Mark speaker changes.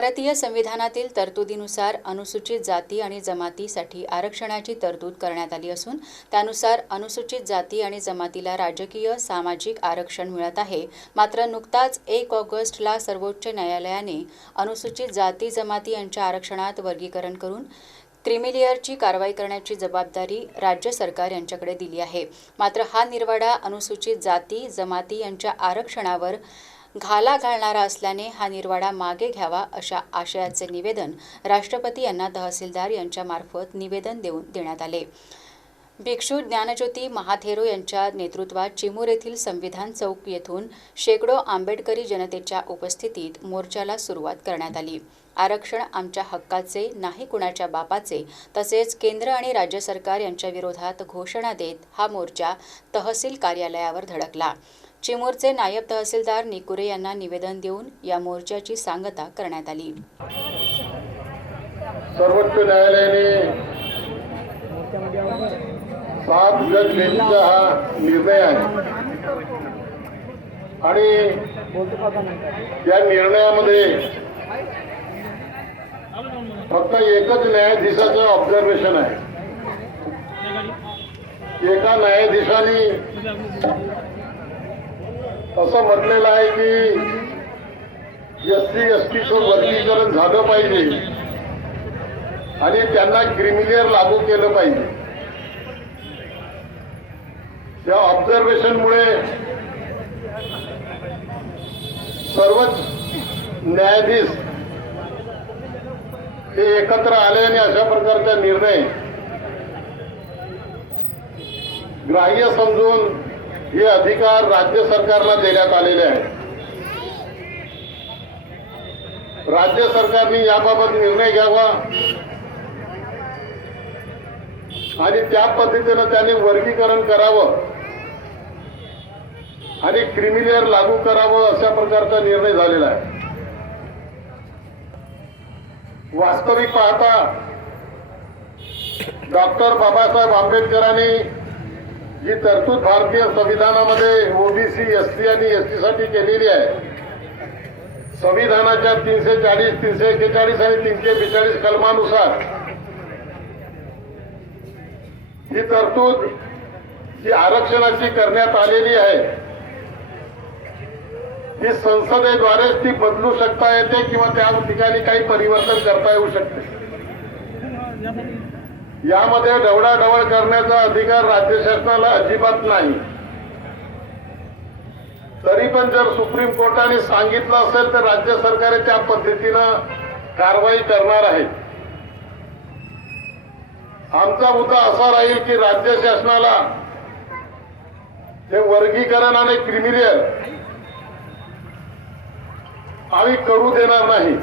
Speaker 1: भारतीय संविधानातील तरतुदीनुसार अनुसूचित जाती आणि जमातीसाठी आरक्षणाची तरतूद करण्यात आली असून त्यानुसार अनुसूचित जाती आणि जमातीला राजकीय सामाजिक आरक्षण मिळत आहे. मात्र नुकताच एक ऑगस्टला सर्वोच्च न्यायालयाने अनुसूचित जाती जमाती यांच्या आरक्षणात वर्गीकरण करून क्रिमिलेअरची कारवाई करण्याची जबाबदारी राज्य सरकार यांच्याकडे दिली आहे. मात्र हा निर्वाडा अनुसूचित जाती जमाती यांच्या आरक्षणावर घाला घालणारा असल्याने हा निर्वाडा मागे घ्यावा अशा आशयाचे निवेदन राष्ट्रपती यांना तहसीलदार यांच्यामार्फत निवेदन देऊन देण्यात आले. भिक्षू ज्ञानज्योती महाथेरो यांच्या नेतृत्वात चिमूर येथील संविधान चौक येथून शेकडो आंबेडकरी जनतेच्या उपस्थितीत मोर्चाला सुरुवात करण्यात आली. आरक्षण आमच्या हक्काचे नाही कुणाच्या बापाचे तसेच केंद्र आणि राज्य सरकार यांच्या विरोधात घोषणा देत हा मोर्चा तहसील कार्यालयावर धडकला. चिमूरचे नायब तहसीलदार निकुरे यांना निवेदन देऊन या मोर्चाची सांगता करण्यात आली.
Speaker 2: सर्वोच्च न्यायालयाने सात जज बेंचचा हा निर्णय आहे. आणि या निर्णयामध्ये फक्त एकच न्यायाधीशाचं ऑब्झर्वेशन आहे. एका न्यायाधीशाने असं म्हटलेलं आहे की एस सी एस टीचं वर्गीकरण झालं पाहिजे. आणि त्यांना क्रिमिलियर लागू केलं पाहिजे. त्या ऑब्झर्वेशनमुळे सर्वच न्यायाधीश हे एकत्र आले आणि अशा प्रकारचा निर्णय ग्राह्य समजून हे अधिकार राज्य सरकारला देण्यात आलेले आहेत. राज्य सरकारने याबाबत निर्णय घ्यावा. आणि त्या पद्धतीनं त्यांनी वर्गीकरण करावं. आणि क्रिमिलियर लागू करावं अशा प्रकारचा निर्णय झालेला आहे. वास्तविक पाहता डॉक्टर बाबासाहेब आंबेडकरांनी जी तरतूद भारतीय संविधानामध्ये ओबीसी एस सी आणि एससाठी केलेली आहे. संविधानाच्या तीनशे चाळीस तीनशे एकेचाळीस आणि तीनशे बेचाळीस कलमानुसार ही तरतूद जी आरक्षणाची करण्यात आलेली आहे. ही संसदेद्वारेच ती बदलू शकता येते किंवा त्या ठिकाणी काही परिवर्तन करता येऊ शकते. यामध्ये ढवळाढवळ करण्याचा अधिकार राज्य शासनाला अजिबात नाही. तरी पण जर सुप्रीम कोर्टाने सांगितलं असेल तर राज्य सरकार त्या पद्धतीनं कारवाई करणार आहे आमचा मुद्दा असा राहील की राज्य शासनाला हे वर्गीकरण आणि क्रिमिनल आम्ही करू देणार नाही.